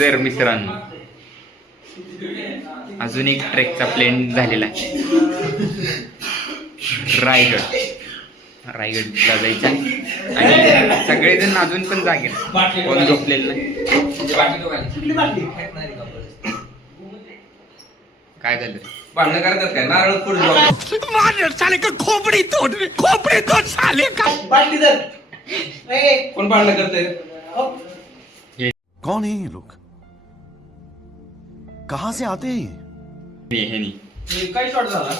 तर मित्रांनो अजून एक ट्रेकचा प्लॅन झालेला आहे. रायगडला जायचा आणि सगळेजण अजून पण जागे, कोण झोपलेलं नाही. काय झालं? भांडण करतात काय? नारळ फोडून खोपडी तोड साले का. कोण भांडण करतंय? कौन है ये लोग, कहां से आते हैं हे काय शॉट झाला?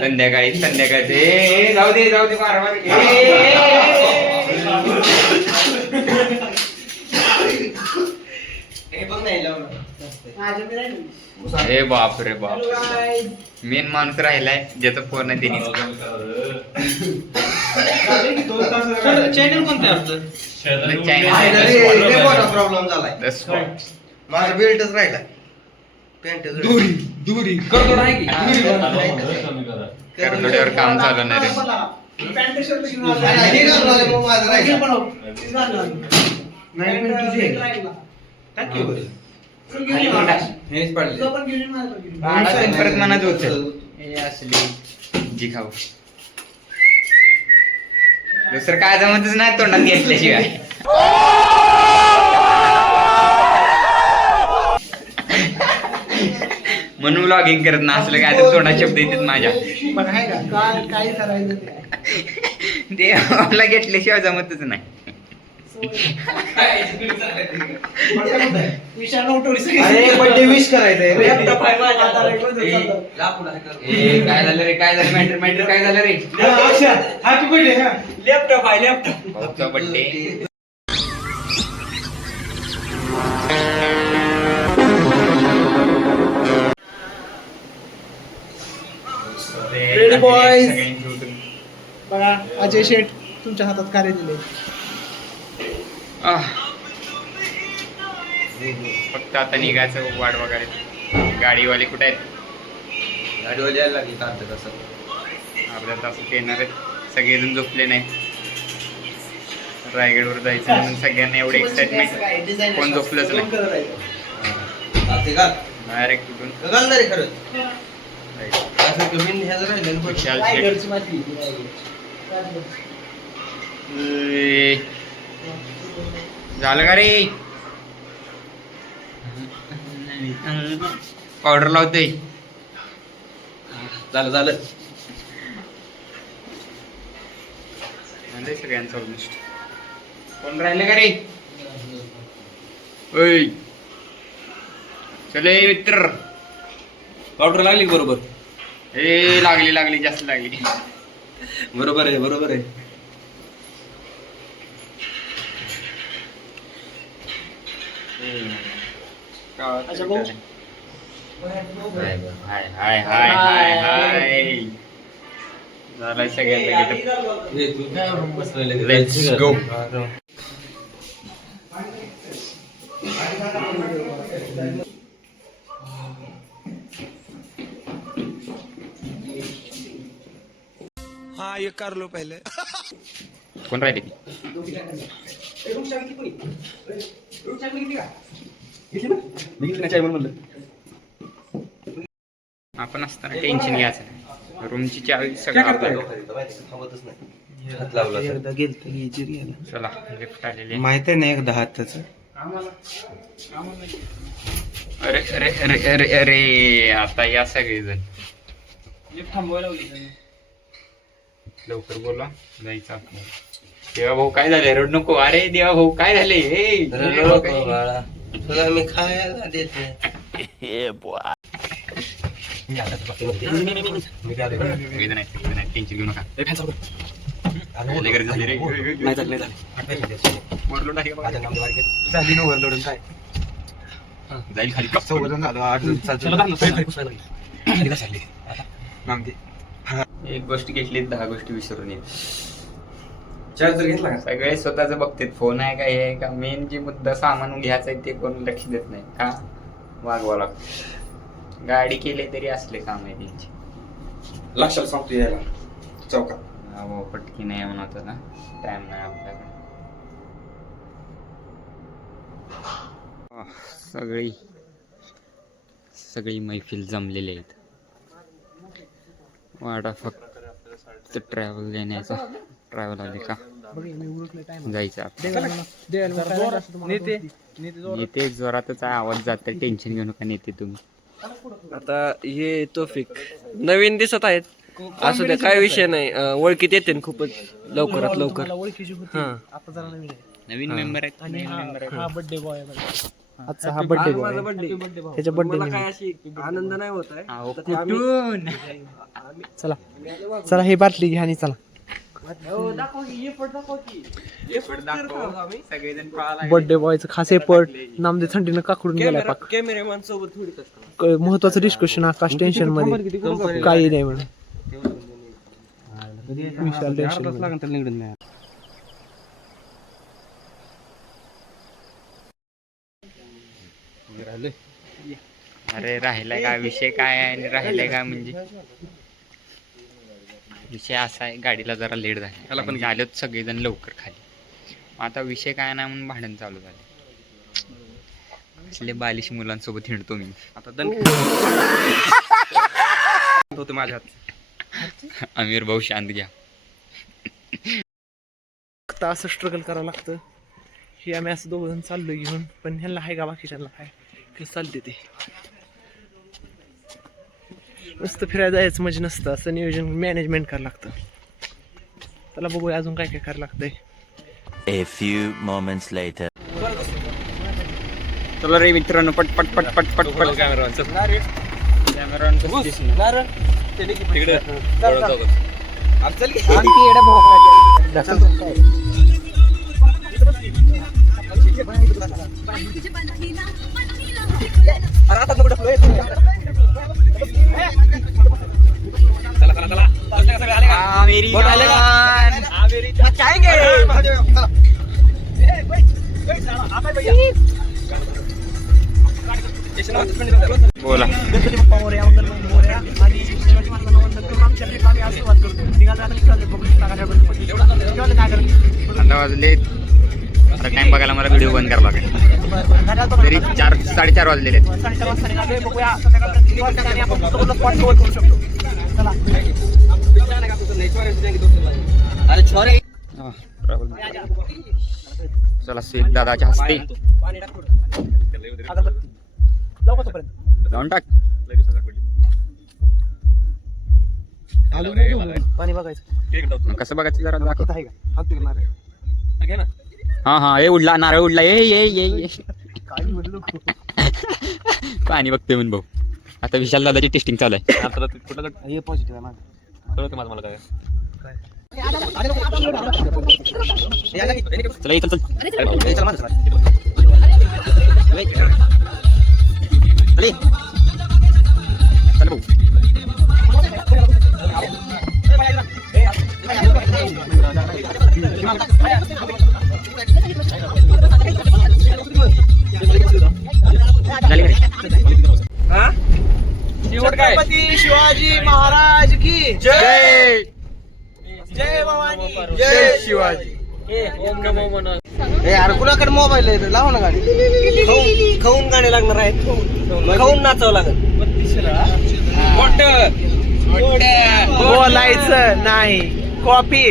संध्याकाळी जाऊ दे बार हे बाप रे बाप, मेन माणूस राहिलाय ज्याचा फोन आहे त्यांनी. चॅनल कोणतं आहे आपलं? प्रॉब्लेम झालाय. माझा बेल्टच राहिला. पॅन्ट दुरी करतो नाही की करतोड्यावर काम चालू नाही रे. परत मनात होत असली जी खाऊ दुसरं काय जमतच नाही तोंडात घेतल्याशिवाय. म्हणून व्लॉगिंग करत ना असलं काय तर तोंडात शब्द येतात माझ्या. देवाला घेतल्याशिवाय जमतच नाही. विश करायचंय. काय झालं रे, काय झालं मॅटर काय झालं रे? Happy birthday. लॅपटॉप आहे लॅपटॉप. भाऊचा बर्थडे. Ready boys. बघा अजय शेठ तुमच्या हातात कार्य दिले. फक्त आता निघायचं वाट वगैरे. गाडीवाले कुठे आहेत? गाडीवर यायला लागली का कसं? अर्ध्या तासात येणार आहेत. सगळेजण झोपले नाही. रायगडवर जायचं म्हणून सगळ्यांना एवढे एक्साइटमेंट, कोण झोपलंच नाही. डायरेक्ट कुठून घालणार खरंच. विशाल शेठ. झालं का रे? पावडर लावते. झालं सगळ्यांचं ऑलमोस्ट. कोण राहिलं का रे? ओय चले मित्र. पावडर लागली बरोबर? ए लागली जास्त लागली. बरोबर आहे. हाय झालाय सगळ्यांना. Let's go. हाँ ये कर लो पहले. कोण राहिले? आपण असताना टेन्शन घ्यायचं नाही. रूमची चावी सगळं आपल्याला. चला लिफ्ट आलेली आहे. माहित आहे ना एकदा हाताच. अरे अरे अरे अरे अरे आता या सगळेजण लवकर बोला, जायचं आपल्याला. देवा भाऊ काय झाले? रड नको. अरे देवा भाऊ काय झाले? तुला मी खायला देते. टेन्शन घेऊ नका. जाईल खाली. एक गोष्ट घेतली 10 गोष्टी विसरून येईल. चार्जर घेतला का? सगळे स्वतःच बघतात, फोन आहे का हे आहे का. मेन जे मुद्दा सामान घ्यायचा आहे ते कोण लक्ष देत नाही. का वागवा लागतो. गाडी केली तरी असले काम आहे त्यांची. लक्षात सांगतो यायला चौकात. पटकी नाही म्हणत ना, टाइम नाही आपल्याकडे. सगळी मैफिल जमलेली आहेत. वाडा फक्त ट्रॅव्हल देण्याचा. ट्रॅव्हल आले का जायचं नेते जोरातच आवाज जात टेन्शन घेऊ नका नेते तुम्ही. आता हे तोफिक नवीन दिसत आहेत, असू द्या काय विषय नाही. ओळखीत येते ना खूपच लवकरात लवकर. ओळखीची होती हा. आता जरा नवीन आहे. नवीन मेंबर आहेत. आणि नवीन मेंबर हा आहेत. बर्थडे बॉय आजचा हा बर्थडे बॉय माझा birthday. त्याच्या बर्थडे मला काय अशी आनंद नाही होत आहे. अहो, तर ते आम्ही- कुठून चला चला हे बाटली घ्या आणि चला दाखव की, effort दाखव की. Effort करत आहोत आम्ही. सगळेजण पळायला बर्थडे बॉयचं खास एपर्ट नामदेव थंडीनं काकडून गेलाय पाक. कॅमेरामॅन सोबत थोडी कष्ट. महत्वाचं डिस्कशन आकाश टेन्शन मध्ये काही नाही म्हणून विशाल टेन्शन अरे राहिलाय का विषय काय आहे आणि राहिलाय का म्हणजे विषय असा आहे, गाडीला जरा लेट झाला पण आलोच सगळेजण लवकर खाली. आता विषय काय नाही म्हणून भांडण चालू झाले. असले बालिश मुलांसोबत हिंडतो मी आता दन होते माझ्या हात. आमिर भाऊ शांत घ्या. आता असं स्ट्रगल करावं लागतं. हे आम्ही असं दोघं जण चाललो घेऊन, पण ह्यांना आहे का बाकीच्यांना काय कसं चालते ते. नुसतं फिरायला जायचं म्हणजे नसतं, असं नियोजन मॅनेजमेंट करावं लागतं. त्याला बघूया अजून काय काय करायला लागतंय. A few moments later. चला रे मित्रांनो पट पट पट पट पट पट बोला. आता वाजले, आता टाइम बघायला मला व्हिडिओ बंद करावा लागेल. तरी 4:30 वाजलेले आहेत. चला स्वीट दादाच्या हस्ते जाऊन टाक. पाणी बघायचं कसं बघायचं जरा दाखव. आहे का हा हा हे उडला, नारळ उडला. ये पाणी बघतोय म्हण भाऊ. आता विशाल दादाची टेस्टिंग चालू आहे. चला ये, चल चल भाऊ. छत्रपती शिवाजी महाराज की जय जय भवानी. जय शिवाजी. यार कुणाकडे मोबाईल आहे, लावा ना गाडी. खाऊन गाणे लागणार आहेत, खाऊन नाचावं लागेल. बोलायचं नाही, कॉपी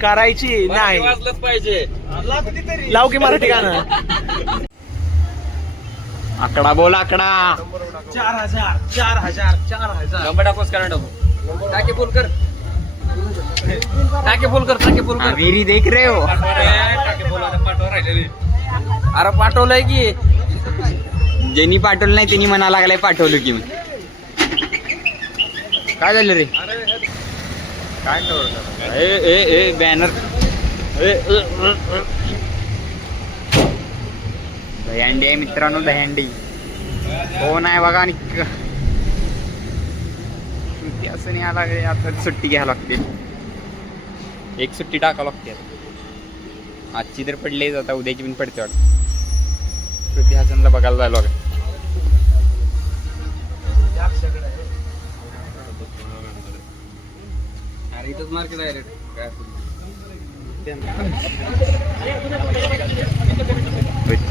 करायची नाही. वाजलंच पाहिजे. लाव की मराठी गाणं. आकडा बोल आकडा. 4,000 नंबर टाकोस कारण टाके फुल कर, टाके फुल कर, टाके फुल कर. मेरी देख रहे हो. टाके फुल पाठवा राहिले. अरे पाठवलंय की ज्यांनी पाठवलं नाही त्यांनी म्हणा लागलाय पाठवलं की. काय झालं रे? काय ए बॅनर. दहीहंडी आहे मित्रांनो, दहीहंडी. हो नाही बघा. आणि सुट्टी असं नाही आला, आता सुट्टी घ्यायला लागते. एक सुट्टी टाकावं लागते. आजची तर पडलीच, आता उद्याची पण पडते वाटतं. श्रुती हासनला बघायला जायला लागेल. अरे इथंच मार्केट आहे रे.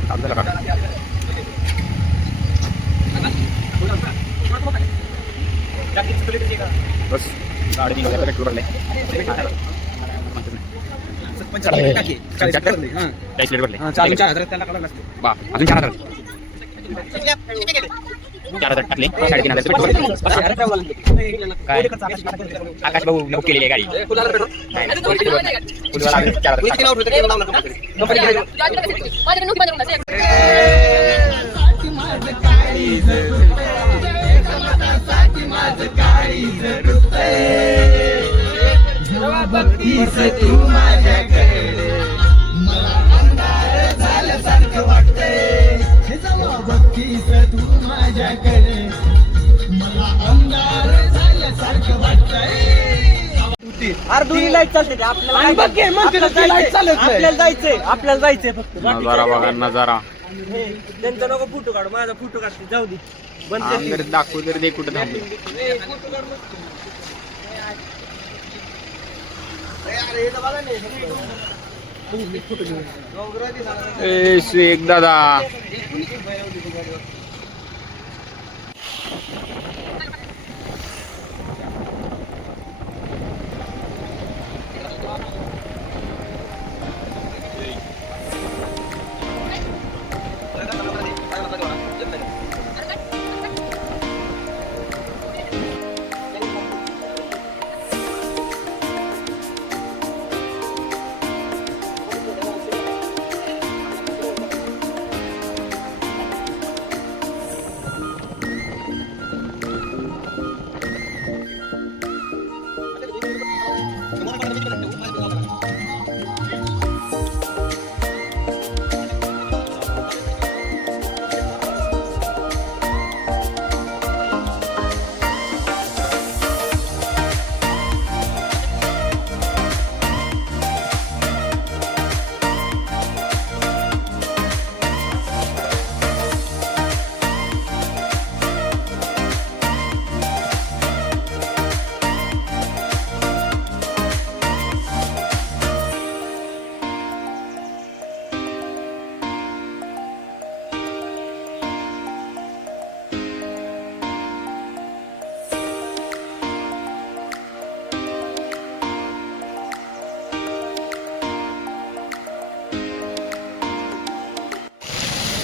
चालतं का? 3.5 पेट्रोल भरले 40 लिटर भरले बा अजून 4,000 टाकले 3,500 पेट्रोल काय आकाश भाऊ बुक केलेली आहे गाडी फुलवाला आपल्याला जायचंय फक्त नजारा बघा नजारा त्यांचा नको फोटो काढ माझा फोटो काढते जाऊ दे अंदर दाखवू तर दे कुठं थांबले ए शेख दादा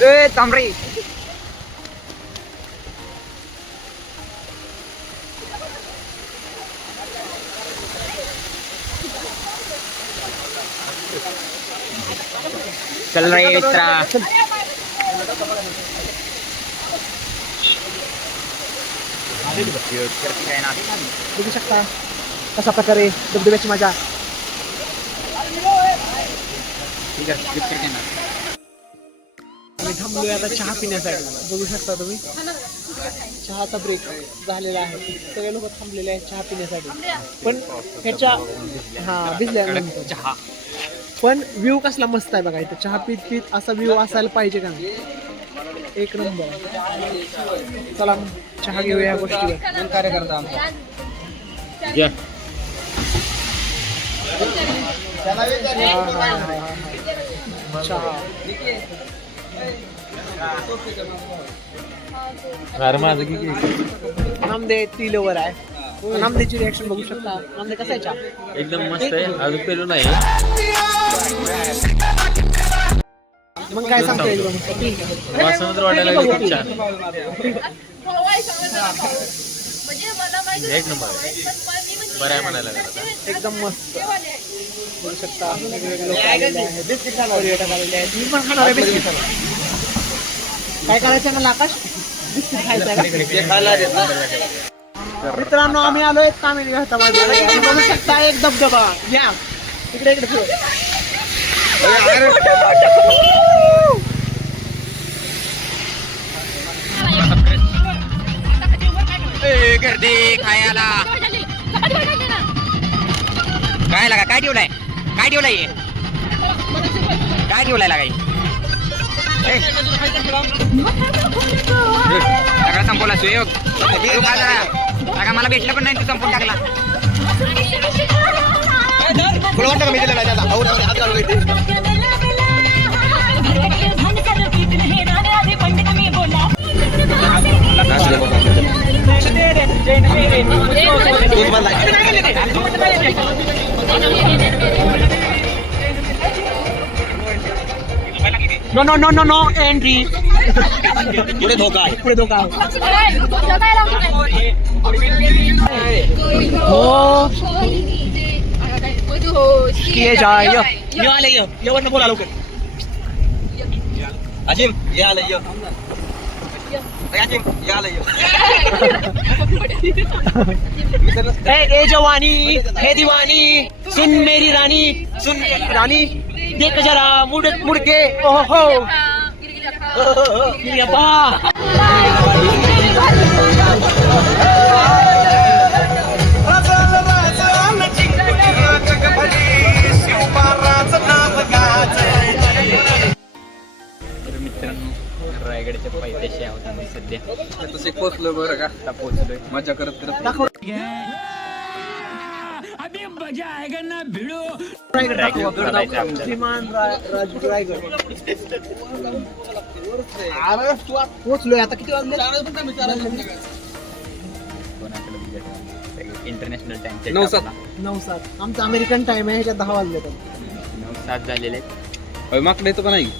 ए तांबरे चल रे मित्रा बघू शकता कसा प्रकारे धबधब्याची मजा आम्ही थांबलोय आता चहा पिण्यासाठी बघू शकता तुम्ही चहाचा ब्रेक झालेला आहे सगळे लोक थांबलेले आहेत चहा पिण्यासाठी पण ह्याच्या भिजल्यानंतर चहा पण व्ह्यू कसला मस्त आहे बघा इथं चहा पीत पीत असा व्ह्यू असायला पाहिजे का नाही एक नंबर चला मग चहा घेऊया या गोष्टीवर कार्यकर्ता आमचा चहा नामदे तिलवर आहे नामदेची रिॲक्शन बघू शकता नामदे कसा आहे चहा एकदम मस्त आहे अजून पेलो नाही मग काय सांगता एकदम समुद्र वाटायला खूप छान एक नंबर बरं आहे म्हणायला एकदम मस्त बघू शकता वेगवेगळे लोक आलेले आहेत पर्यटक आलेले आहेत मी पण खाणार आहे बिस्किट काय करायचं मला आकाश बिस्किट खायचं आहे मित्रांनो आम्ही आलोय तामिळ घाटामध्ये बघू शकता एक धबधबा या इकडे इकडे फिरू गर्दी खायला काय लागा काय ठेवलाय काय ठेवलाय लागाय सगळा संपवला सुयोग लागा मला भेटलं पण नाही तू संपून टाकला no no no no no entry पुढे धोका आहे हो किए जाय ये आले ये वरनं बोला लवकर अजिम ये आले ये अजिम ये आले ए जवानी हे दीवानी सुन मेरी रानी देख जरा मुड़ के ओहो तर मित्रांनो रायगडच्या पायथ्याशी आहोत आम्ही सध्या. तसे पोचलो बरं का आता पोहोचलोय. मजा करत करत रायगड चढायचं आपल्याला. विमान रायगड पोचलोय आता किती वाजले इंटरनॅशनल टाइम 9:07. 9:07 आमचा अमेरिकन टाइम आहे ह्याच्यात 10 वाजले 9:07 झालेले आहेत. माकडे येतो का नाही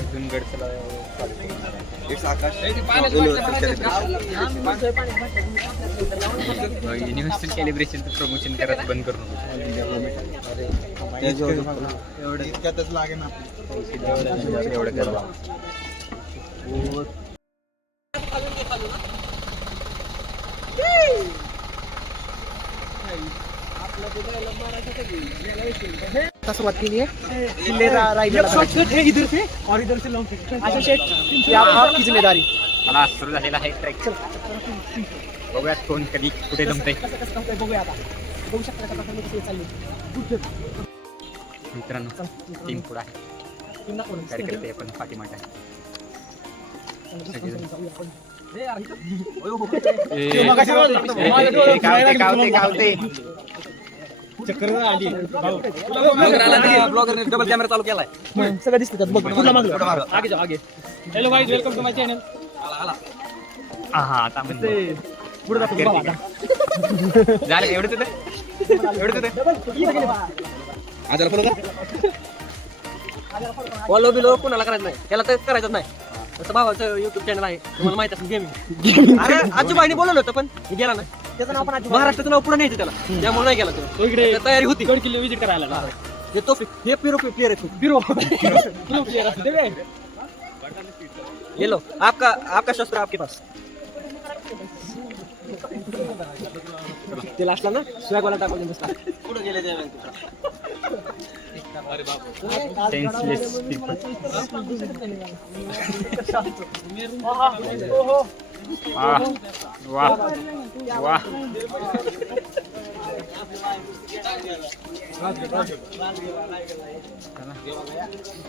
अजून गडचला युनिव्हर्सल सेलिब्रेशनचं प्रमोशन करत बंद करू इतक्यातच लागेल ना एवढं करा. सुरुआत केली है किले रायगड शॉर्टकट है इधर से और इधर से लॉन्ग अच्छा शेट ये आपकी जिम्मेदारी मला सुरू झालेला आहे ट्रॅक. बघूयात कोण कधी कुठे जमतंय. बघूया आता बघू शकता कसा प्रकारे कसं चालली मित्रांनो टीम पुढे आहे. कार्यकर्ते आपण पाठीमागे आहे. ब्लॉगरने डबल कॅमेरा चालू केलाय. सगळं दिसतं त्यात. बघ कुठला मागं आगे जाओ आगे. Hello guys welcome to my channel. हा आता पुढे जातो झालं एवढंच होतं. आजाला फॉलो कर. फॉलो बिलो कोणाला करायचं नाही, त्याला तर करायचं नाही. तसं भावाचं युट्यूब चॅनल आहे, तुम्हाला माहित असेल गेमिंग. अरे आजूबाईने बोलवलं होतं पण मी गेला नाही. त्याचं नाव पण आधी महाराष्ट्राचं नाव पुढे न्यायचं त्याला, त्यामुळे नाही गेला तो. इकडे तयारी होती किल्ले विजिट करायला हे तो हे प्लेयर आहे. बिरो प्लेयर असते बे. ये लो आपका शस्त्र आपके पास. ते लास्टला ना स्वॅगवाला टाकून बसला. कुठं गेले ते सेन्सलेस पीपल. वा वा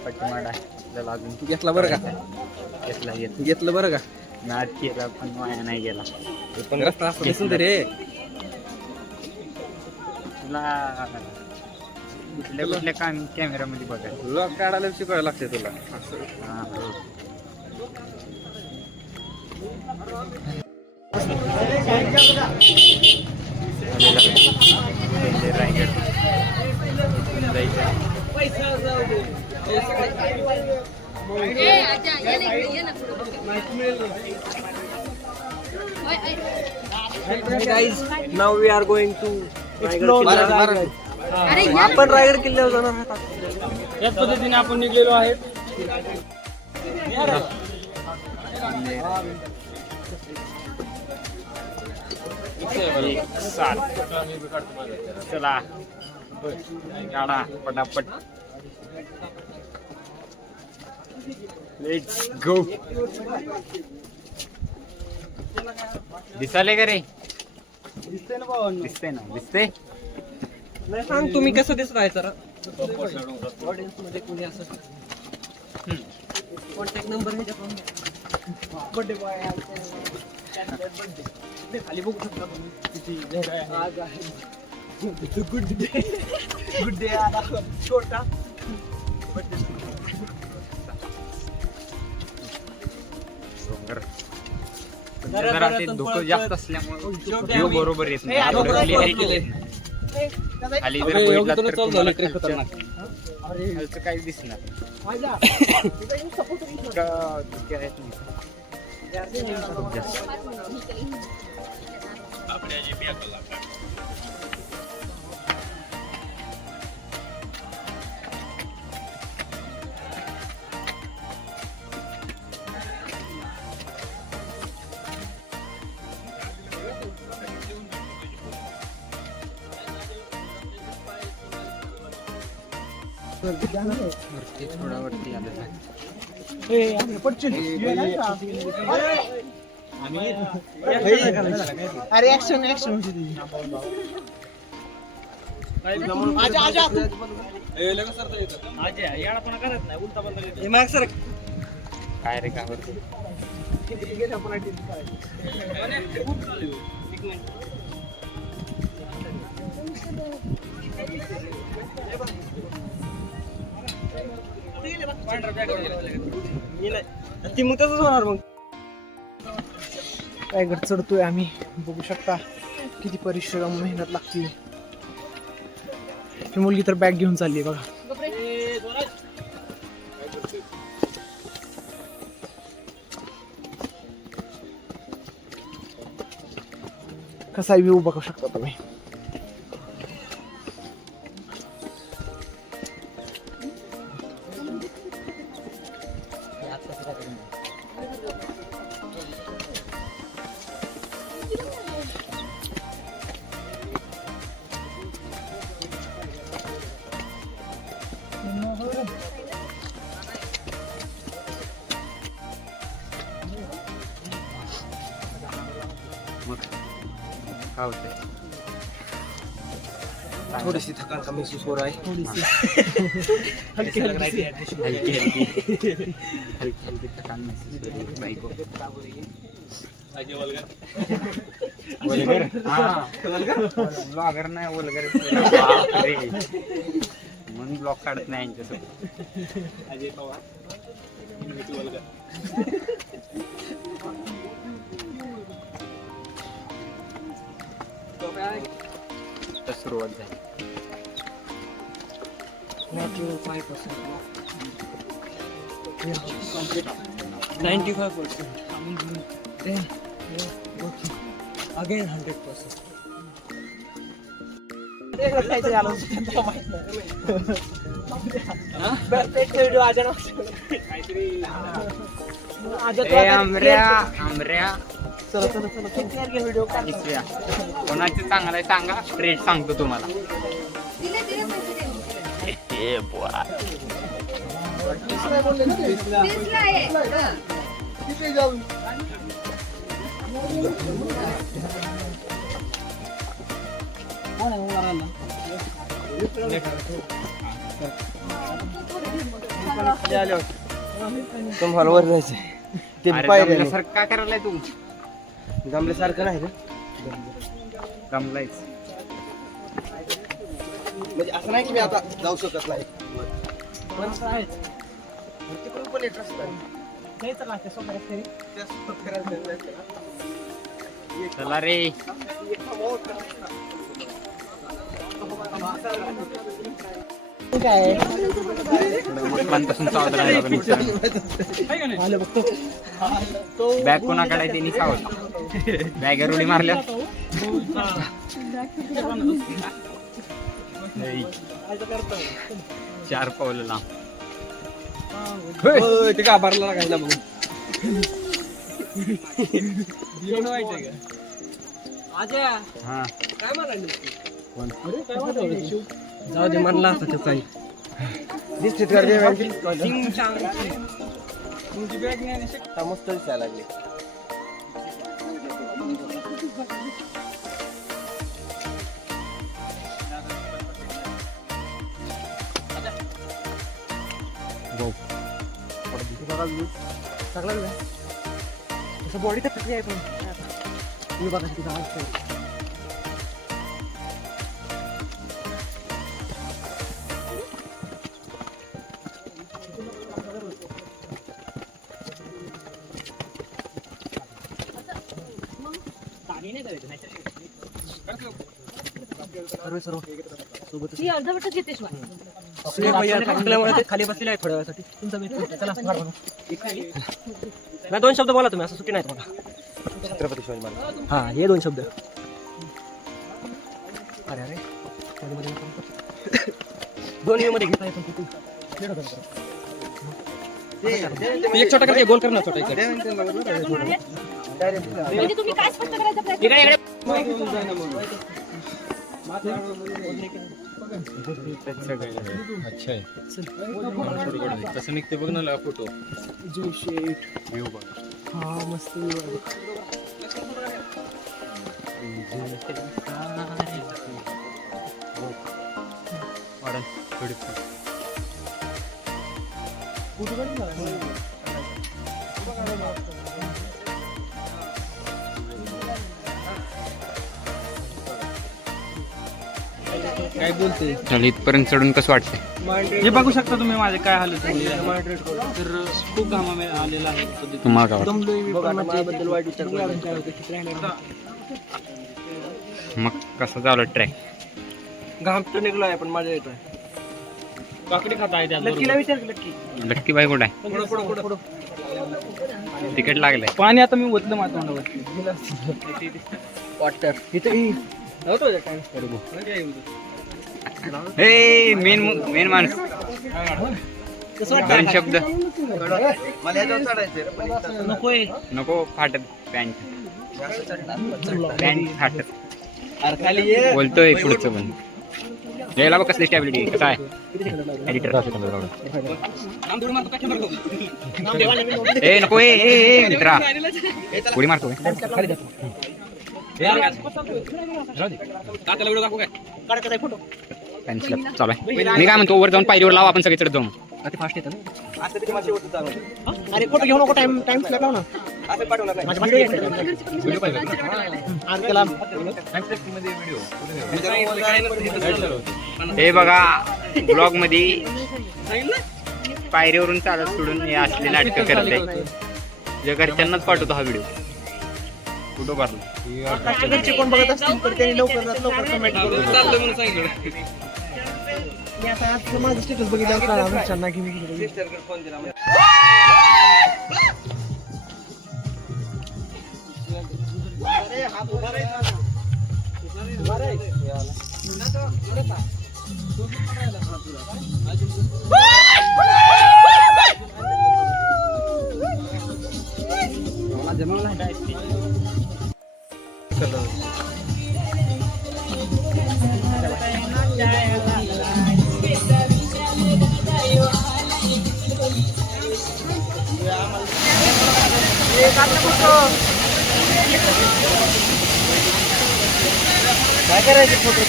पाठीमाडा त्याला अजून घेतला बरं का घेतलं बरं का नाद केला पण वाया नाही गेला. पण रस्ता असं दिसून रे तुला कुठल्या कॅमेरामध्ये बघायचं. ब्लॉग काढायला शिकवायला लागते तुला हा, हो. Raigad guys now we are going to Raigad. आपण रायगड किल्ल्यावर जाणार आहोत. याच पद्धतीने आपण निघलेलो आहे. चला गाडा पटापट. Let's go. दिसाले का रे? दिसते ना दिसते. नाही सांग तुम्ही कसं दिसत आहे जरा ऑडियन्स मध्ये कोणी असं कॉन्टॅक्ट नंबर बर्थडे बॉय खाली बघू शकता किती आज आहे गुड डे आला छोटा जरा ते धोकं जास्त असल्यामुळे व्ह्यू बरोबर येत नाही. खाली जर बघितलं तर तुम्हाला खालचं काही दिसणार माझ्या वरती थोडा वरती आलं अरे ऍक्शन ऍक्शन होती तुझी आजा आजा काय रे का वरती ती मग तसंच होणार मग. रायगड चढतोय आम्ही बघू शकता किती परिश्रम मेहनत लागते. ही मुलगी तर बॅग घेऊन चालली बघा. कसा व्ह्यू बघू शकता तुम्ही. मग काय होतंय थोडीशी थकान का महसूस हो रहा है. हलकी हलकी थकान महसूस हो रही है बाइक को. वल्गर ब्लॉगर नाही वल्गर म्हणून ब्लॉग काढत नाही यांच्यासोबत. तर सुरुवात झाली. 95%. Again 100%. काहीतरी आलं व्हिडिओ आजा आमऱ्या चला चला चला व्हिडिओ इथल्या कोणाचं चांगलं आहे सांगा, रेट सांगतो तुम्हाला. तुम्हाला वर जायचंय ते सारखं काय करायलाय तू? गमल्यासारखं नाही रे. गमलायच म्हणजे असं नाही की मी आता जाऊ शकत नाही. तिकडून पण एक रस्ता आहे. नाही चला त्या समोर रस्त्याने. चला रे. काय मनापासून सावध राहायला बॅग कोणाकडे आहे त्यांनी सावध. बॅगेर उडी मारल्या. चार पावलं लांब. ते घाबरला लागायला बघून. हा काय म्हणाले जाऊ दे म्हणला असता तो काही दिसते तुमची बॅग नाही मस्त दिसायला लागली. बॉडी तर आहे पण बघा तिथं अर्धवटच घेते शिवाय थकल्यामुळे ते खाली बसलेले आहे थोड्या वेळासाठी. तुमचा मित्र चला बाहेर बघू. नाही 2 शब्द बोला तुम्ही, असं सुट्टी नाही तुम्हाला. छत्रपती शिवाजी महाराज. हा हे 2 शब्द. अरे अरे 2 मध्ये घेता येतो तू. एक छोटा करते गोल करणार छोटा इकडे. म्हणजे तुम्ही काय स्पष्ट करायचा प्रयत्न अच्छा आहे तसं निघते बघ ना फोटो. हा मस्त काय बोलते चल इथपर्यंत चढून कसं वाटतंय? हे बघू शकता तुम्ही माझे काय हालत झाली आहे. तर खूप घामा आलेला आहे. तुम्हाला काय बद्दल वाईट विचार मग कसं चालू ट्रॅक? घाम तर निघलो आहे पण माझ्या येतोय. काकडी खाता आहे त्यात लक्कीला विचार लक्की. लक्की बाई कुठं आहे? तिकीट लागलंय. पाणी आता मी ओतलं माझ्या तोंडावर. वॉटर इथे नव्हतं टाइम. हे मेन माणूस. दोन शब्द नकोय. नको फाटत पॅन्ट फाटत बोलतोय पुढचं पण. यायला बघ कसली स्टॅबिलिटी कसं आहे एडिटर. ए नको ए मित्रा उडी मारतो. पेन्सिल चालू आहे. मी काय म्हणतो वर जाऊन पायरीवर लावा आपण सगळे चढत जाऊ. अति फास्ट येतं ना. अरे फोटो घेऊ नको. टाइम स्लॅप लाव ना. माझ्या व्हिडिओ हे बघा ब्लॉग मध्ये पायरीवरून चालत सोडून हे असले नाटकं करते. जे घरच्यांनाच पाठवतो हा व्हिडिओ. कुठं भरला घरचे कोण बघत असतील तर त्यांनी लवकर कमेंट करून मी आता आज माझं स्टेटस बघितलं असणार घरच्यांना की मी फोन दिला. काय करायचं फोटो?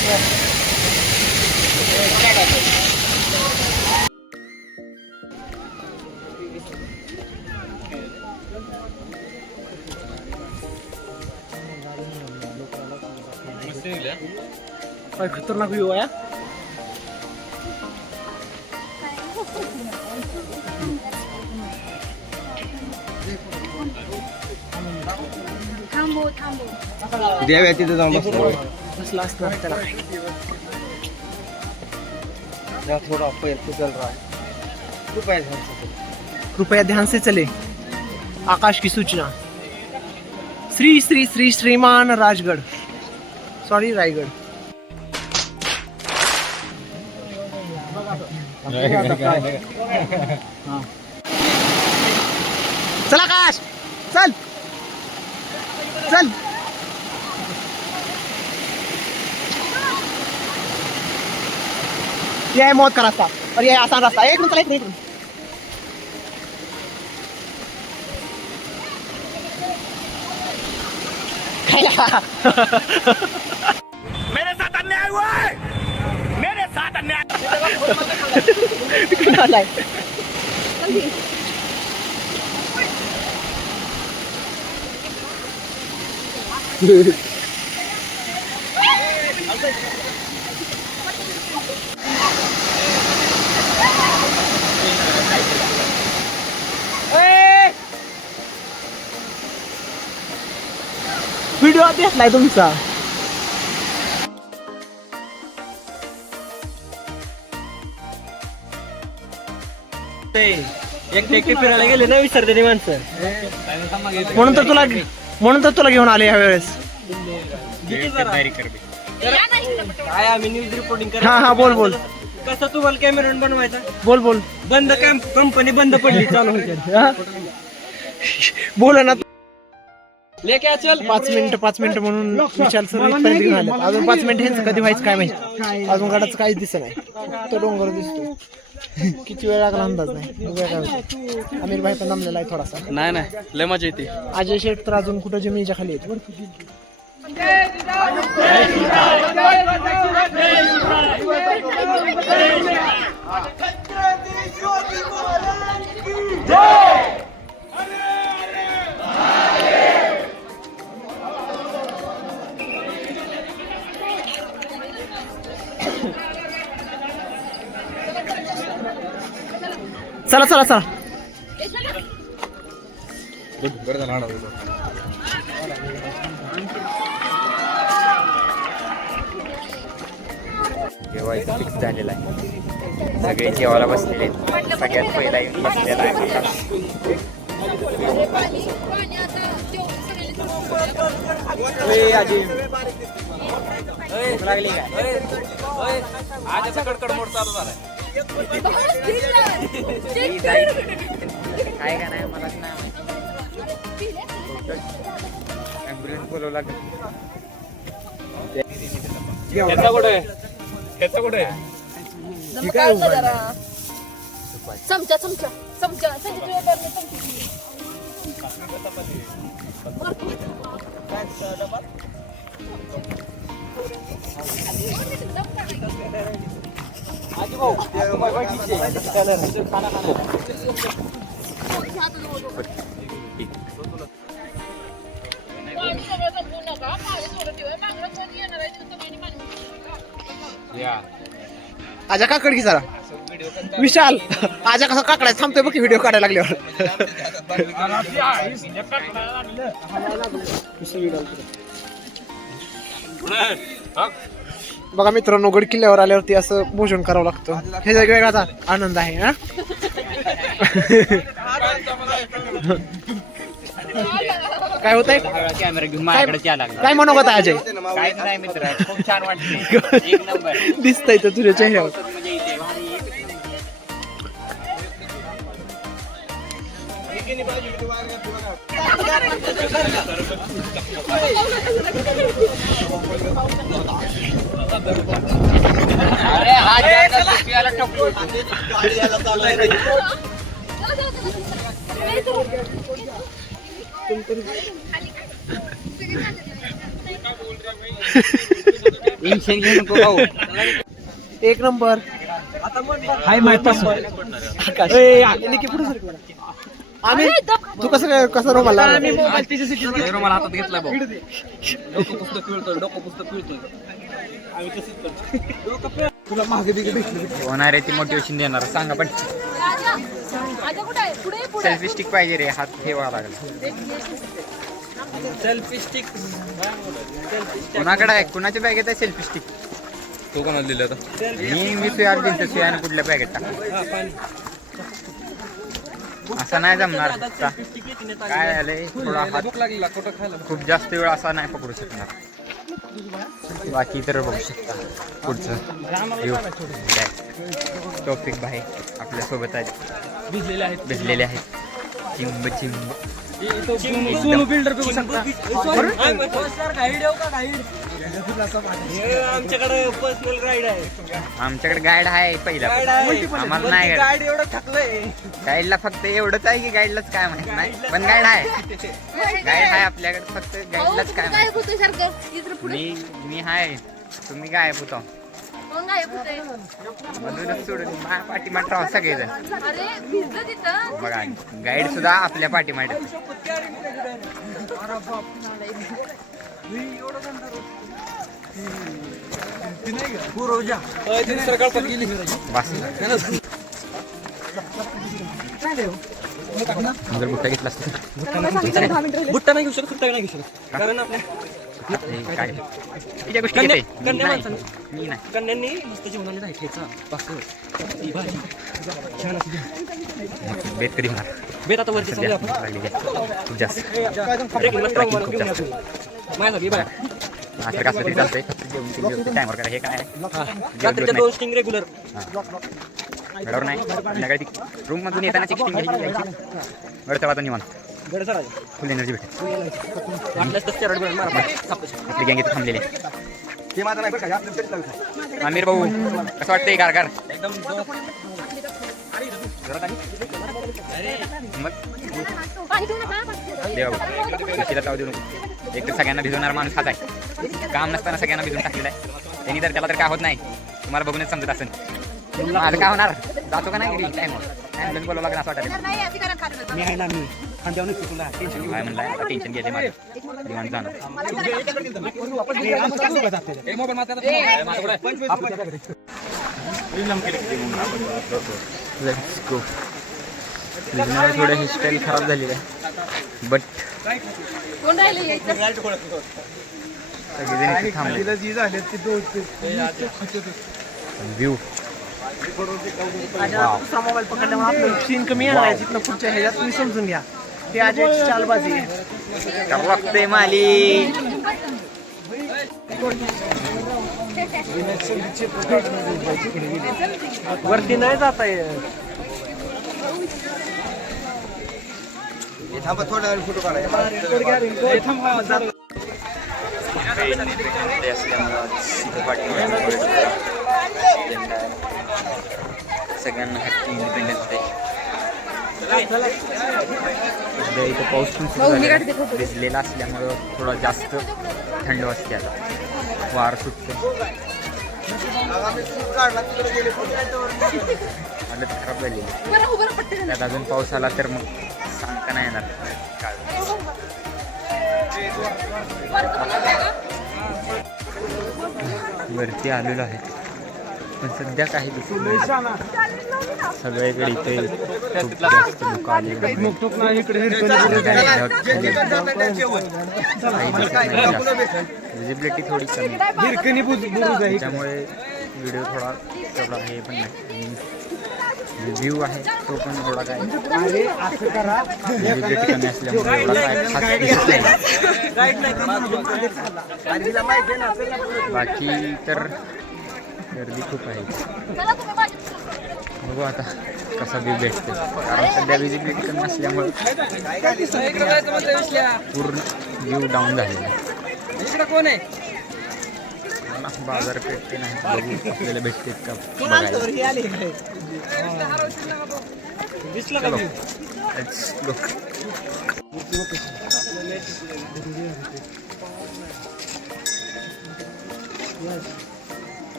काय खतरनाक व्ह्यू आहे. थांबो देव्या तिथे जाऊन बसला असणार त्याला. थोड़ा पैर से चल रहा है. कृपया ध्यान से चले. आकाश की सूचना. श्री श्री श्री श्रीमान राजगढ़ सॉरी रायगढ़. चल आकाश चल चल. ये है मौत का रास्ता और ये है आसान रास्ता. एक मिनट चला. मेरे साथ अन्याय हुआ है. मेरे साथ अन्याय. व्हिडिओ दिसलाय तुमचा. एकटे फिरायला गेले ना विसरते ते माणसं. म्हणून तर तुला घेऊन आले ह्या वेळेस. काय आम्ही न्यूज रिपोर्टिंग हा बोल कसं तुम्हाला कॅमेरामॅन बनवायचा. बोल बंद कंपनी बंद पडली चालू होते. बोल ना. लेके चल 5 मिनिटं म्हणून विचार सर इथपर्यंत झाले. अजून 5 मिनिटं ह्यांचं कधी व्हायचं काय माहिती. अजून गाडाचं काहीच दिसत नाही. तो डोंगर दिसतो. किती वेळ लागला अंदाज नाही. आमिर भाई पण जमलेला आहे थोडासा. नाही लय मजा येते. अजय शेठ तर अजून कुठं जमिनीच्या खाली येतो. चला जेवायचं फिक्स झालेलं आहे. सगळे जेवायला बसलेले आहेत. सगळ्यात पहिला येऊन बसलेला आहे. कडकड मोड चालू झालाय. काय का नाही मलाच नाही माहिती. ॲम्ब्युलन्स बोलवला कुठे चमचा आजा काकड की जरा. विशाल आजा कसा काकडाय थांबतोय बघ व्हिडिओ काढायला लागल्यावर. बघा मित्रांनो, गड किल्ल्यावर आल्यावरती असं भोजन करावं लागतं. हे वेगळाच आनंद आहे. हा काय होत आहे. कॅमेरा घेऊन माझ्याकडे यायला लागला. काय मनोगत आहे अजय. काहीच नाही मित्र, खूप छान वाटते. एक नंबर दिसतंय तर तुझ्या चेहऱ्यावर. म्हणजे इथे भारी एक नंबर. अरे हा टप्पू. एक नंबर. आम्ही तू कसं रोमाला मला हातात घेतलाय भाऊ. होणार आहे ती मोटिवेशन देणार. सांगा पण सेल्फी स्टिक पाहिजे रे. हात ठेवा लागला. सेल्फी स्टिक कुणाकडे आहे. कुणाच्या बॅगेत आहे सेल्फी स्टिक. तो कोणाला दिलं आता. मी सुयाला दिलं. सुयाने कुठल्या बॅगेत टाकलं. असं नाही जमणार. काय झालंय, थोडा हात लागला कुठं खायला. खूप जास्त वेळ असा नाही पकडू शकणार. बाकी तर बघू शकता पुढचं टॉपिक भाई आपल्या सोबत आहेत. भिजलेले आहेत. चिंब सोनू बिल्डर बघू शकता. आमच्याकडे पर्सनल गाईड आहे. आमच्याकडे गाईड आहे पहिला. आम्हाला नाही गाईड एवढं थकलंय. गाईडला फक्त एवढंच आहे की गाईडलाच काय माहित नाही. पण गाईड आहे. गाईड आहे आपल्याकडे. फक्त गाईडलाच काय माहित. मी आहे. तुम्ही गायब होतो. म्हणूनच सोडून माझ्या पाठीमाठ राहा सगळेजण. बघा गाईड सुद्धा आपल्या पाठीमाठ. बस जर बुट्टा घेतला असता. बुट्टा नाही घेऊ शकत. नाही घेऊ शकत कारण आपल्या काय तिच्या गोष्टी घेते. कन्या माणसाने मी नाही. कन्यांनी मस्त जेवणाला नाही ठेचा भाकर ही भाजी छान अशी द्या. बेत कधी मार बेत आता वरती सध्या चालू आपण लागलेली आहे. खूप जास्त ट्रेकिंगला strong माणूस घेऊन जास्त. जातो. माझ्यासाठी बाय असं कसं तरी चालतंय. फक्त जेवण टायमवर करा. हे काय रात्रीच्या 2 स्टिंग रेग्युलर गडावर नाही. संध्याकाळी रूम मधून येताना चिकटिंग घ्यायची. गडचा वाता निवांत फुल एनर्जी भेटेल. वाटल्यास तर steroid मारा आपली गँग इथे थांबलेली आहे. आमिर भाऊ कसं वाटतंय गारगार मग पाणी पिऊ नका. देवा भाऊ ताव देऊ नको. एक तर सगळ्यांना भिजवणारा माणूस हाच आहे. काम नसताना सगळ्यांना भिजून टाकलेला आहे त्यांनी. तर त्याला तर काय होत नाही. तुम्हाला बघूनच समजत असेल. माझं काय होणार. जातो का नाही घरी टाईमवर. ॲम्ब्युलन्स बोलावं लागेल असं वाटतं. नाही अशी करा खात मी आहे ना मी खांद्यावर तुला टेन्शन काय म्हणलं आता टेन्शन घ्यायचं माझं निवांत जाणार. Let's go. थोडं हेअरस्टाईल खराब झालेली आहे बट कोण राहिले यायचं सगळेजण इथे थांबले. व्ह्यू मोबाईल पकडल्यामुळे आपलं सीन कमी आहे. तिथनं पुढच्या ह्याच्यात तुम्ही समजून घ्या. ते अजयची चालबाजी आहे. करावं लागतंय माली. वरती नाही जाता येत. सगळ्यांना हॅपी इंडिपेंडन्स डे. सध्या इथं पाऊस पण सुरू झाला. भिजलेला असल्यामुळं थोडा जास्त थंड वाजते. आता वार सुटते. हालत खराब झालेली. बरं उभं पटकन. त्यात अजून पाऊस आला तर मग सांगता नाही येणार काय. वरती आलेलो आहे पण सध्या काही दिसत नाही. सगळीकडे इथे खूप जास्त लोक आलेले विजिबिलिटी थोडी कमी त्यामुळे व्हिडिओ थोडा तेवढा हे पण नाही. व्ह्यू आहे तो पण थोडा काय विजिबिलिटी कमी असल्यामुळे एवढा काय खास दिसत नाही. बाकी तर गर्दी खूप आहे. चला तुम्ही माझ्या बघू आता कसा व्ह्यू भेटते. कारण सध्या विजिबिलिटी कमी असल्यामुळे पूर्ण व्ह्यू डाऊन झालेला आहे. कोण आहे बाजारपेठ ते नाही. बघू आपल्याला भेटते का बघायला. चलो, let's go.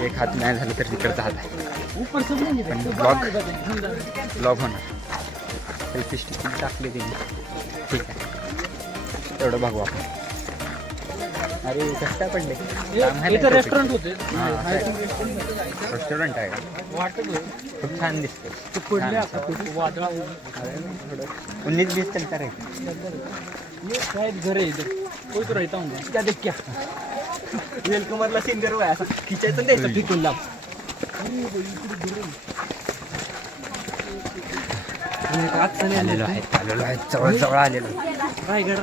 एक हात नाही झालं तर तिकडचा हात आहे पण ब्लॉग होणार. सेल्फी स्टिक टाकले त्यांनी. ठीक आहे तेवढं बघू आपण. अरे कसं काय पडले. रेस्टॉरंट होते रेस्टॉरंट आहे का. खूप छान दिसते. उन्नीस 20 चलता घर आहे इधर कोई तो रहता हूँ क्या देख क्या वेलकमरला सिंगर वय असं खिचायचं द्यायचं फिकून लाभ. आलेलो आहे जवळ आलेलो. Raigad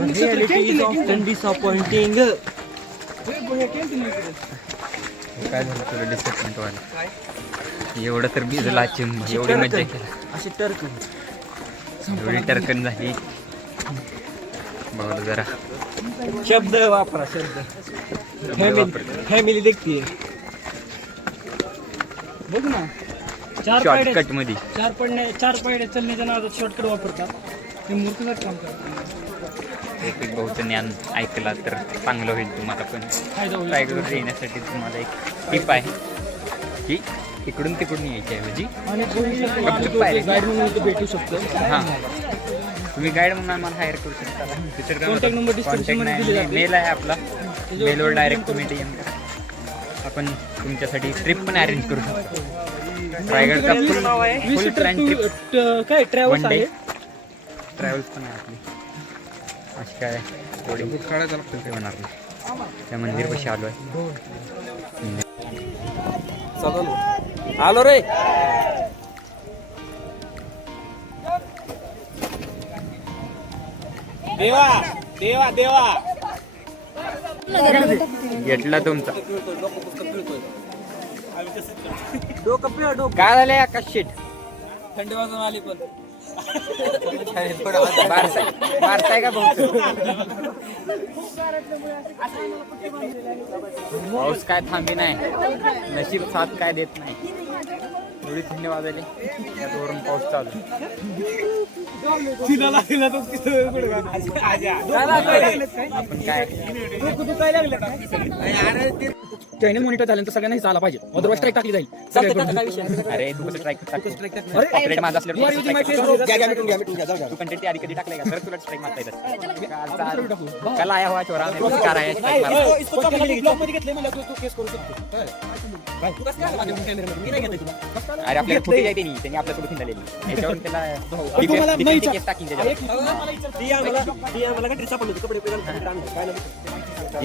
reality is often disappointing. काय झालं तुला डिसअपॉइंट व्हायला. एवढं तर भिजला चिंब. एवढी मजा केली. अशी टर्क एवढी टर्कन झाली. बघा जरा शब्द वापरा शब्द. फॅमिली देखते बघ ना. शॉर्टकट मध्ये चार पायड्या चलण्याच्या नावात शॉर्टकट वापरतात. ते मूर्खच काम करतात. एक बहुतं ज्ञान ऐकला तर चांगलं होईल तुम्हाला पण. रायगडवर येण्यासाठी तुम्हाला एक टिप आहे की इकडून तिकडून यायची ऐवजी गाईड म्हणून भेटू शकतो. हां तुम्ही गाईड म्हणून आम्हाला हायर करू शकता. कॉन्टॅक्ट नंबर डिस्क्रिप्शन मध्ये दिलेला आहे. मेल आहे आपला. मेलवर डायरेक्ट तुम्ही DM करा. आपण तुमच्यासाठी ट्रिप पण अरेंज करू शकतो. रायगडचा फुल प्लॅन ट्रिप, काय ट्रॅव्हल्स वन डे आहे. ट्रॅव्हल्स पण आहे आपली. अशी काय थोडी बुक काढायचं लागतं ते होणार नाही. त्या मंदिरपाशी आलो आहे. आलो रे. देवा देवा देवा घेतला तुमचा. डोकं काय झालंय आकाश शेट? थंडी वाजून आली पण बारसाय का भाऊ? पाऊस काय थांबी नाही, नशीब साथ काय देत नाही. एवढी थंडी वाजली त्यात वरून पाऊस चालू. आपण काय ट्रेनिंग मॉनिटर झाल्यानंतर सगळ्यांना आला पाहिजे, अदरवाईज स्ट्राईक टाकली जाईल. काय विषय. अरे तू कसं ट्राय कॉपरेट माझा असल्यावर तू कंटेंट आधी कधी टाकलाय का? तर तुला स्ट्राईक मारता येतात. कला आया हुआ चोरा मेरे को कार आया strike मारता. अरे आपल्याला फुटेज आहे त्यांनी आपल्यासोबत हिंडलेली, याच्यावरून त्याला केस टाकीन त्याच्यावर.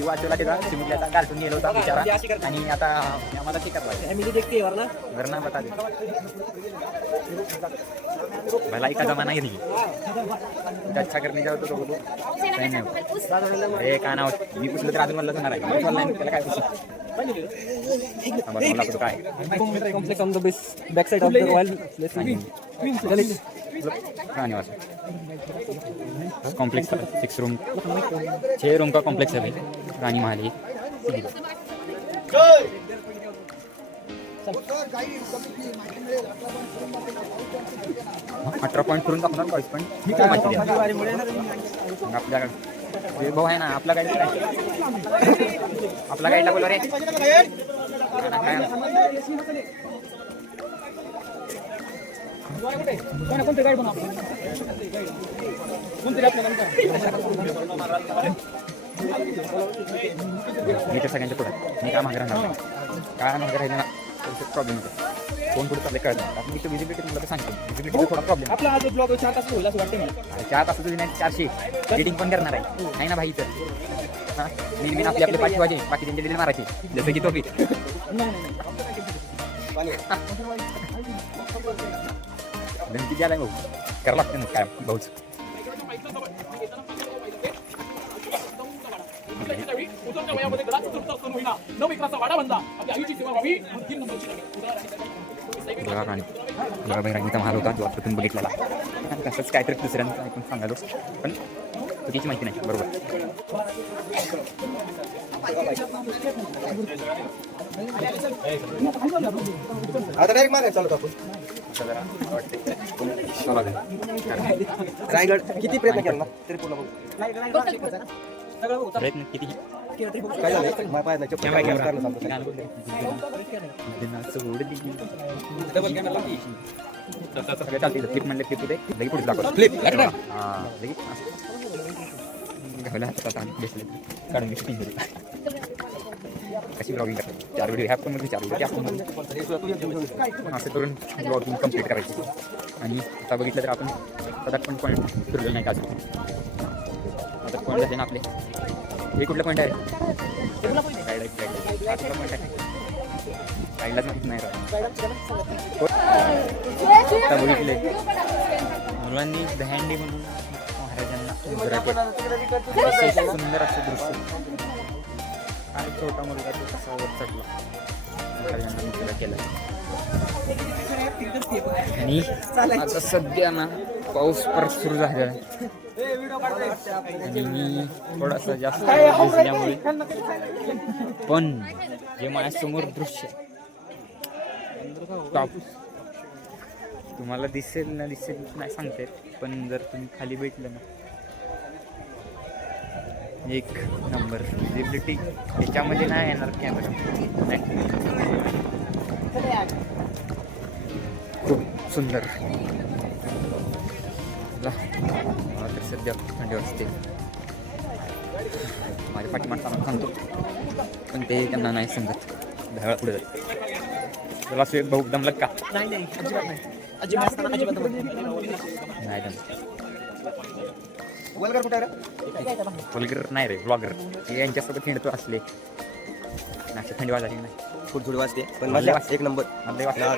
वाचवला त्याचा चिमुकल्याचा कार्टून गेला होता बिचारा, आणि आता आम्हाला शिकत वरना बता दे भलाई का जमाना ही नहीं. अच्छा करणे जाऊ तो बोलू काही नाही. हे का नाव मी पुसलं तर अजून मला होणार आहे. त्याला काय पुसलं काय complex on the back side of the royal complex 6 room 6 room का कॉम्प्लेक्स है भाई, रानी महल ही. 18 पॉईंट करून दाखवणार 22 पॉईंट. काय माहिती द्या आपल्याकडे भाऊ आहे ना आपला गाईड काय आपला गाईडला बोलवा रे. कोणते गाईड बनवा मी तर सगळ्यांच्या पुढे मी काय मागे राहणार काय मागे राहिलं ना प्रॉब्लेम होतो. कोण पुढे आपले कळत नाही. मी विजिबिलिटी मला सांगतो विजिबिलिटी थोडा प्रॉब्लेम. आपला हा जो ब्लॉग 4 तास होईल असं वाटतं मला. 4 तास तुझी नाही 400 एडिटिंग पण करणार आहे नाही ना भाई. तर हां मी आपले पाठी वाजे बाकी त्यांच्या डिलीट मारायची जसं की टोपी. धमकी द्यायला भाऊ करावं लागतं ना काय भाऊच. राणीचा महाल होता जो आपण बघितलेला. तसंच काहीतरी दुसऱ्यांचं ऐकून सांगालो पण चुकीची माहिती नाही. बरोबर रायगड किती प्रयत्न केला तरी पूर्ण प्रयत्न किती काय झालं पाहिजे चालते फ्लिप म्हणले फ्लिप होते लगे पुढे दाखवतो फ्लिप हां लगे घावला हातात आता घेतले काढून घेतली कशी ब्लॉगिंग करतात 4 व्हिडिओ ह्या पण मध्ये 4 व्हिडिओ असं करून ब्लॉगिंग कंप्लीट करायची. आणि आता बघितलं तर आपण सदात पण पॉईंट फिरलेलं नाही का अजून. आता पॉईंट झाले ना आपले. हे कुठलं पॉईंट आहे साईडलाच माहीत नाही आता बघितले मुलांनी दहंडी म्हणून महाराजांना सुंदर असं दृश्य. आणि छोटा मुलगा तो कसा वर चढला महाराजांना मुलगा केला. आणि आता सध्या ना पाऊस परत सुरू झालेला आहे आणि मी थोडासा जास्त भिजल्यामुळे पण जे माझ्यासमोर दृश्य टॉप तुम्हाला दिसेल ना दिसेल नाही सांगते. पण जर तुम्ही खाली भेटलं ना एक नंबर विजिबिलिटी त्याच्यामध्ये नाही येणार कॅमेरा नाही. खूप सुंदर. मला तर सध्या थंडी वाजते. माझ्या पाठीमागचा सांगतो पण ते त्यांना नाही समजत. दहा पुढे जाईल तुला असं भाऊ दमलत का नाही नाही अजिबात नाही अजिबात दमत नाही दम वल्गर कुठे व्लॉगर नाही रे ब्लॉगर हे यांच्यासोबत हिंडतो असले नाश्ता थंडी वाजली नाही थोडी थोडी वाजते पण मधले मजा एक नंबर मधले वाजता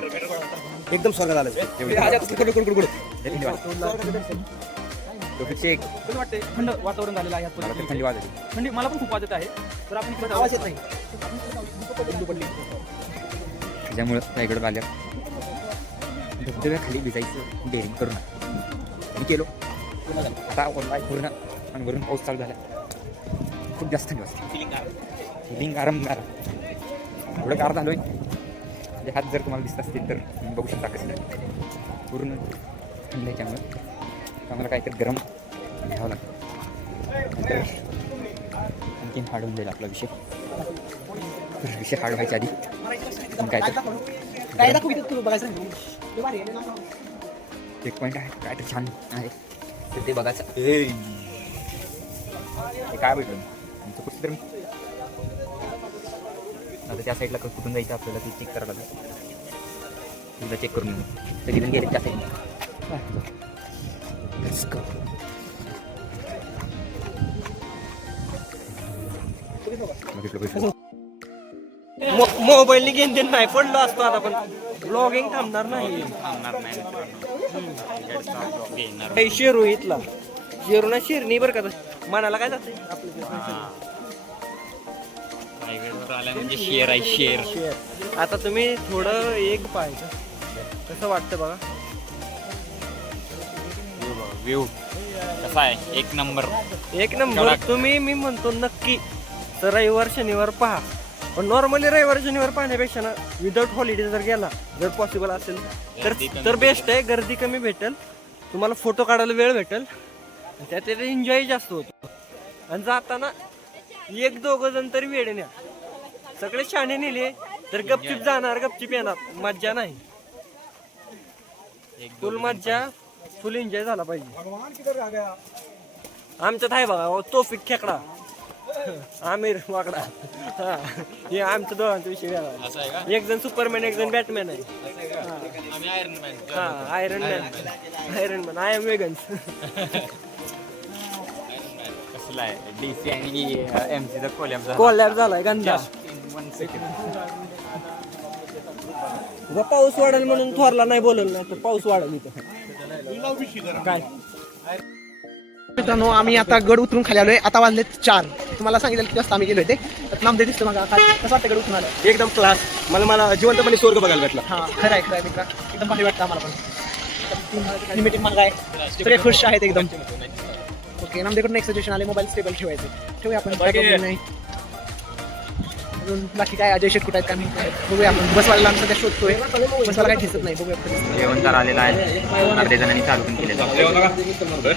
एकदम स्वर्ग झालं थंडी वाजली टोपीचे एक वाटते थंड वातावरण झालेलं आहे मला तर थंडी वाजली थंडी मला पण खूप वाजत आहे तर आपण इकडे आवाज येत नाही त्याच्यामुळं रायगड आल्या धबधब्याखाली भिजायचं डेअरिंग करून मी केलो आता ओलाय पूर्ण आणि वरून पाऊस चालू झाला खूप जास्त थंडी वाजते फिलिंग आराम एवढं गार झालोय म्हणजे हात जर तुम्हाला दिसत असतील तर तुम्ही बघू शकता कसं पूर्ण थंड ह्याच्यामुळं आम्हाला काहीतरी गरम घ्यावं लागतं आणखीन हार्ड होऊन जाईल आपला विषय तर विषय हार्ड व्हायच्या आधी पण काय तर काय दाखवू तू बघायचं एक पॉईंट आहे काय तर छान आहे तर ते बघायचं हे काय भेटलं आमचं कुठं तर आता त्या साईडला कुठून जायचं आपल्याला ते चेक करायला लागेल तुला चेक करून येऊ तर तिथून गेले त्या साईडला मोबाईलने घेऊन देत नाही पडलो असतो आता पण ब्लॉगिंग थांबणार नाही शेरू इथला शेरू ना शिरणी बरं का मनाला काय जाते म्हणजे शेअर आहे शेअर आता तुम्ही थोडं एक पाहायचं कसं वाटतं बघा व्ह्यू कसा आहे एक नंबर एक नंबर तुम्ही मी म्हणतो नक्की तर रविवार शनिवार पहा पण नॉर्मली रविवार शनिवार पाहण्यापेक्षा ना विदाऊट हॉलिडे जर गेला जर पॉसिबल असेल तर बेस्ट आहे गर्दी कमी भेटेल तुम्हाला फोटो काढायला वेळ भेटेल त्यात एन्जॉय जास्त होतो आणि जाताना एक दोघं जण तरी वेळ न्या सगळे शाणे नेले तर गपचिप जाणार गपचिप येणार मज्जा नाही फुल मज्जा फुल एन्जॉय झाला पाहिजे आमच्यात आहे बघा तोफिक खेकडा आमिर वाकडा हे आमच्या दोघांचा विषय वेगळा एक जण सुपरमॅन एक जण बॅटमॅन आहे हा Iron Man I am vegans कसला आहे डीसी आणि एमसीचा कोलॅब झालाय गंधा पाऊस वाढेल म्हणून थोरला नाही बोलवलं नाही तर पाऊस वाढेल इथं काय मित्रांनो आम्ही आता गड उतरून खाली आलोय आता वाजले 4 तुम्हाला सांगितलं की जास्त आम्ही गेलो होते नामदे दिसतं मग कसं वाटतं गड उतरून आलं एकदम क्लास मला जिवंतपणे स्वर्ग बघायला भेटला हां खरं आहे मित्रा एकदम भारी वाटतं आम्हाला पण लिमिटेड मार्ग आहे सगळे खुश आहेत एकदम ओके नामदेकडून एक सजेशन आले मोबाईल स्टेबल ठेवायचे ठेवूया आपण काय problem नाही अजून बाकी काय अजय शेट कुठे आहेत का मी बघूया आपण बसवाल्याला आम्ही सध्या शोधतोय बसवाला काही दिसत नाही बघूया जेवण तर आलेलं आहे अर्ध्या जणांनी चालू पण केलेलं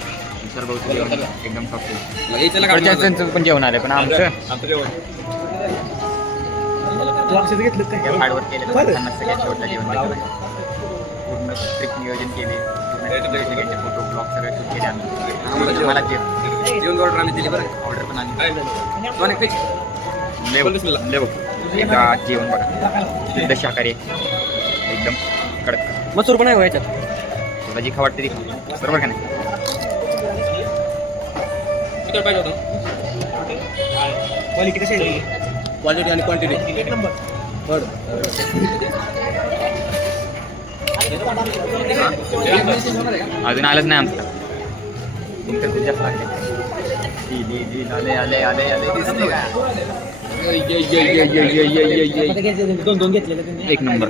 सर्व जेवण एकदम टॉप पण जेवण आलं पण आमचं घेतलं काय हार्डवर्क केलेलं सगळ्यात शेवटला जेवण केलं पूर्ण ट्रिप नियोजन केले सगळ्यांचे फोटो ब्लॉग सगळे शूट केले आम्ही मला जेवण ऑर्डर आम्ही दिली बरं ऑर्डर पण आली एकदा जेवण बघा शुद्ध शाकाहारी एकदम कडक मसूर पण आहे व्हायच्यात तुला जी खा वाटते ती बरोबर का नाही क्वालिटी कशी आहे क्वालिटी आणि क्वांटिटी एक नंबर अजून आलंच नाही आमचं तुमचं खूप जास्त लागले आले दिसले का दोन घेतले एक नंबर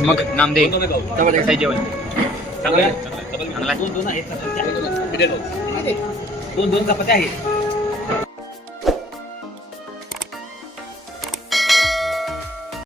मग नामदे कसं आहे जेवण चांगलं आहे? दोन चपात्या आहेत